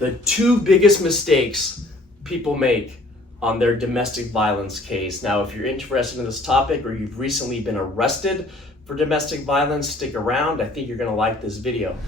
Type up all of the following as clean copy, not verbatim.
The two biggest mistakes people make on their domestic violence case. Now, if you're interested in this topic or you've recently been arrested for domestic violence, stick around. I think you're going to like this video.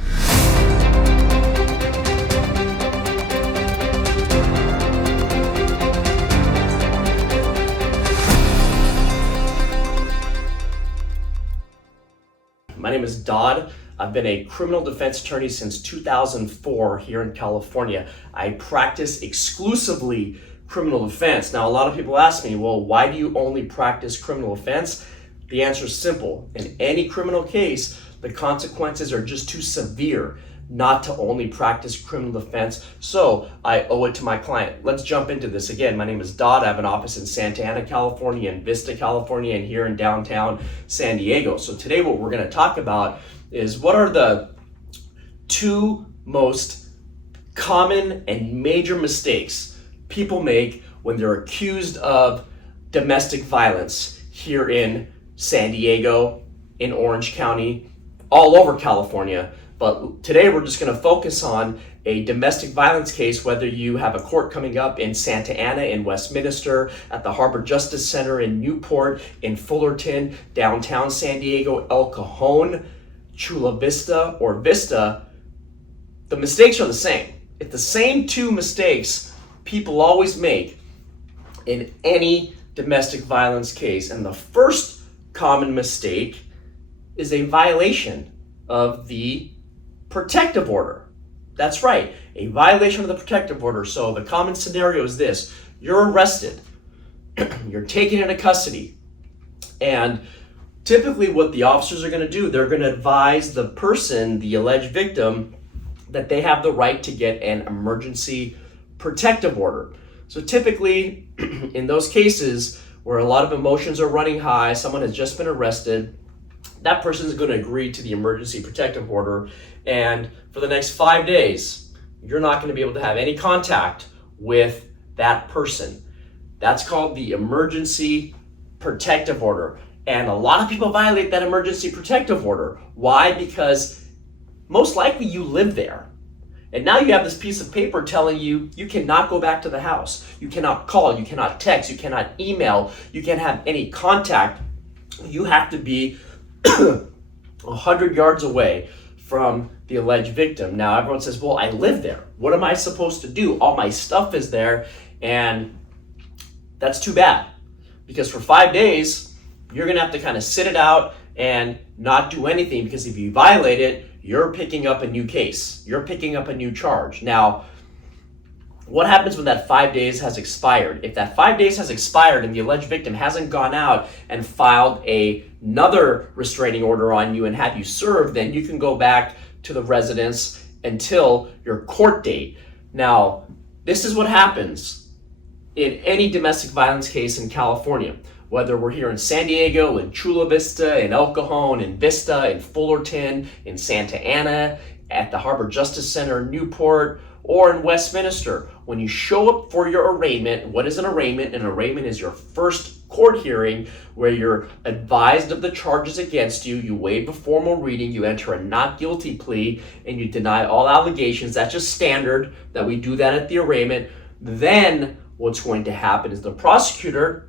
My name is Dod. I've been a criminal defense attorney since 2004 here in California. I practice exclusively criminal defense. Now, a lot of people ask me, well, why do you only practice criminal defense? The answer is simple. In any criminal case, the consequences are just too severe not to only practice criminal defense, so I owe it to my client. Let's jump into this. Again, my name is Dod. I have an office in Santa Ana, California, and Vista, California, and here in downtown San Diego. So today what we're going to talk about is what are the two most common and major mistakes people make when they're accused of domestic violence here in San Diego, in Orange County, all over California. But today we're just going to focus on a domestic violence case, whether you have a court coming up in Santa Ana, in Westminster, at the Harbor Justice Center in Newport, in Fullerton, downtown San Diego, El Cajon, Chula Vista, or Vista. The mistakes are the same. It's the same two mistakes people always make in any domestic violence case. And the first common mistake is a violation of the protective order. That's right, a violation of the protective order. So the common scenario is this: you're arrested, you're taken into custody, and typically what the officers are going to do, they're going to advise the person, the alleged victim, that they have the right to get an emergency protective order. So typically in those cases where a lot of emotions are running high, someone has just been arrested, that person is going to agree to the emergency protective order, and for the next 5 days, you're not going to be able to have any contact with that person. That's called the emergency protective order. And a lot of people violate that emergency protective order. Why? Because most likely you live there. And now you have this piece of paper telling you you cannot go back to the house. You cannot call, you cannot text, you cannot email, you can't have any contact. You have to be 100 yards away from the alleged victim. Now everyone says, well, I live there. What am I supposed to do? All my stuff is there. And that's too bad, because for 5 days, you're gonna have to kind of sit it out and not do anything, because if you violate it, you're picking up a new case. You're picking up a new charge. Now, what happens when that 5 days has expired? If that 5 days has expired and the alleged victim hasn't gone out and filed another restraining order on you and had you served, then you can go back to the residence until your court date. Now, this is what happens in any domestic violence case in California, whether we're here in San Diego, in Chula Vista, in El Cajon, in Vista, in Fullerton, in Santa Ana, at the Harbor Justice Center, Newport, or in Westminster. When you show up for your arraignment, what is an arraignment? An arraignment is your first court hearing where you're advised of the charges against you, you waive a formal reading, you enter a not guilty plea, and you deny all allegations. That's just standard that we do that at the arraignment. Then what's going to happen is the prosecutor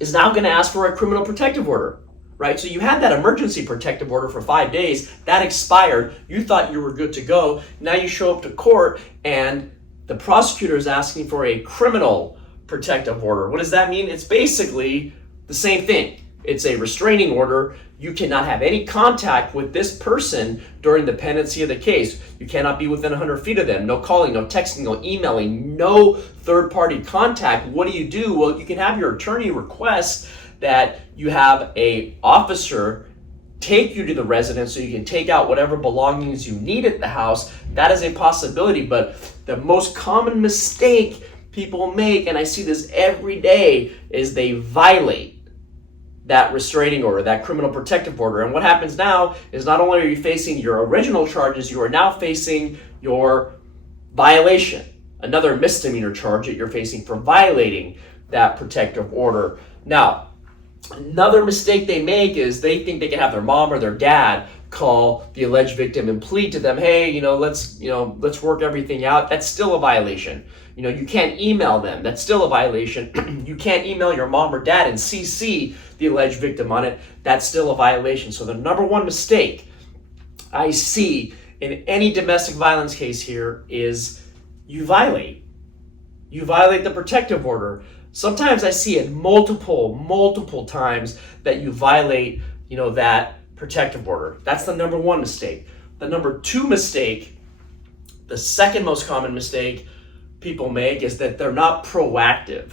is now going to ask for a criminal protective order. Right? So you had that emergency protective order for 5 days, that expired, you thought you were good to go, now you show up to court and the prosecutor is asking for a criminal protective order. What does that mean? It's basically the same thing. It's a restraining order. You cannot have any contact with this person during the pendency of the case. You cannot be within 100 feet of them. No calling, no texting, no emailing, no third-party contact. What do? Well, you can have your attorney request that you have a officer take you to the residence so you can take out whatever belongings you need at the house. That is a possibility, but the most common mistake people make, and I see this every day, is they violate that restraining order, that criminal protective order. And what happens now is not only are you facing your original charges, you are now facing your violation, another misdemeanor charge that you're facing for violating that protective order. Now, Another mistake they make is they think they can have their mom or their dad call the alleged victim and plead to them, hey, let's work everything out. That's still a violation. You can't email them. That's still a violation. You can't email your mom or dad and CC the alleged victim on it. That's still a violation. So the number one mistake I see in any domestic violence case here is you violate the protective order. Sometimes I see it multiple times that you violate, that protective order. That's the number one mistake. The number two mistake, the second most common mistake people make, is that they're not proactive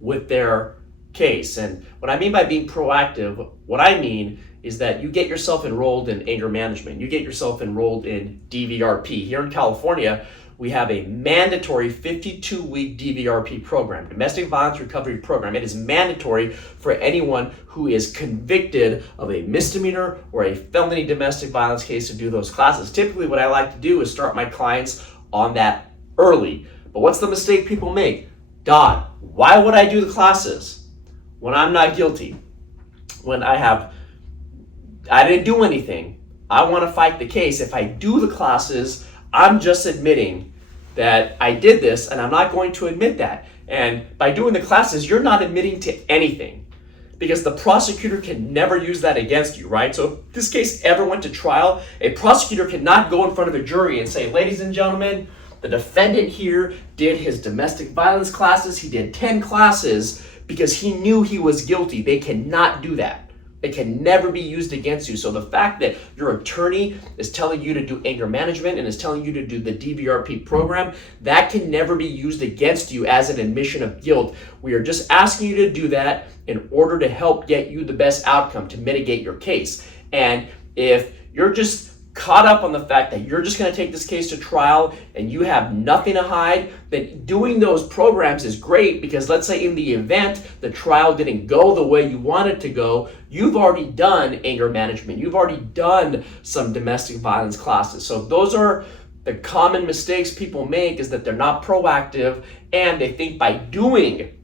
with their case. And what I mean by being proactive, what I mean is that you get yourself enrolled in anger management. You get yourself enrolled in DVRP. Here in California, we have a mandatory 52-week DVRP program, Domestic Violence Recovery Program. It is mandatory for anyone who is convicted of a misdemeanor or a felony domestic violence case to do those classes. Typically, what I like to do is start my clients on that early. But what's the mistake people make? Dod, why would I do the classes when I'm not guilty? When I didn't do anything. I want to fight the case. If I do the classes, I'm just admitting that I did this, and I'm not going to admit that. And by doing the classes, you're not admitting to anything, because the prosecutor can never use that against you, right? So if this case ever went to trial, a prosecutor cannot go in front of a jury and say, ladies and gentlemen, the defendant here did his domestic violence classes. He did 10 classes because he knew he was guilty. They cannot do that. It can never be used against you. So the fact that your attorney is telling you to do anger management and is telling you to do the DVRP program, that can never be used against you as an admission of guilt. We are just asking you to do that in order to help get you the best outcome, to mitigate your case. And if you're just caught up on the fact that you're just going to take this case to trial and you have nothing to hide, then doing those programs is great, because let's say in the event the trial didn't go the way you want it to go, you've already done anger management, you've already done some domestic violence classes. So those are the common mistakes people make, is that they're not proactive, and they think by doing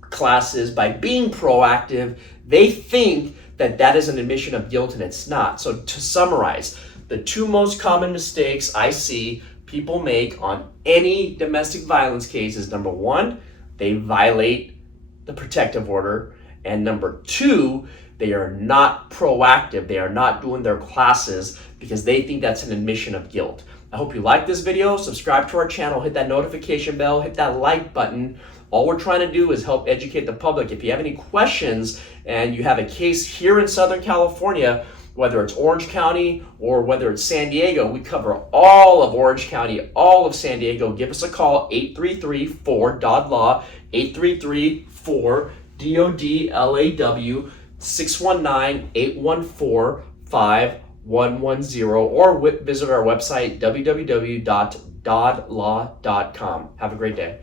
classes, by being proactive, they think that is an admission of guilt, and it's not. So to summarize, the two most common mistakes I see people make on any domestic violence case is, number one, they violate the protective order, and number two, they are not proactive. They are not doing their classes because they think that's an admission of guilt. I hope you like this video. Subscribe to our channel, hit that notification bell, hit that like button. All we're trying to do is help educate the public. If you have any questions and you have a case here in Southern California, whether it's Orange County or whether it's San Diego, we cover all of Orange County, all of San Diego. Give us a call, 833-4-DOD Law, 833-4-DOD-LAW, 619-814-5110, or visit our website, www.dodlaw.com. Have a great day.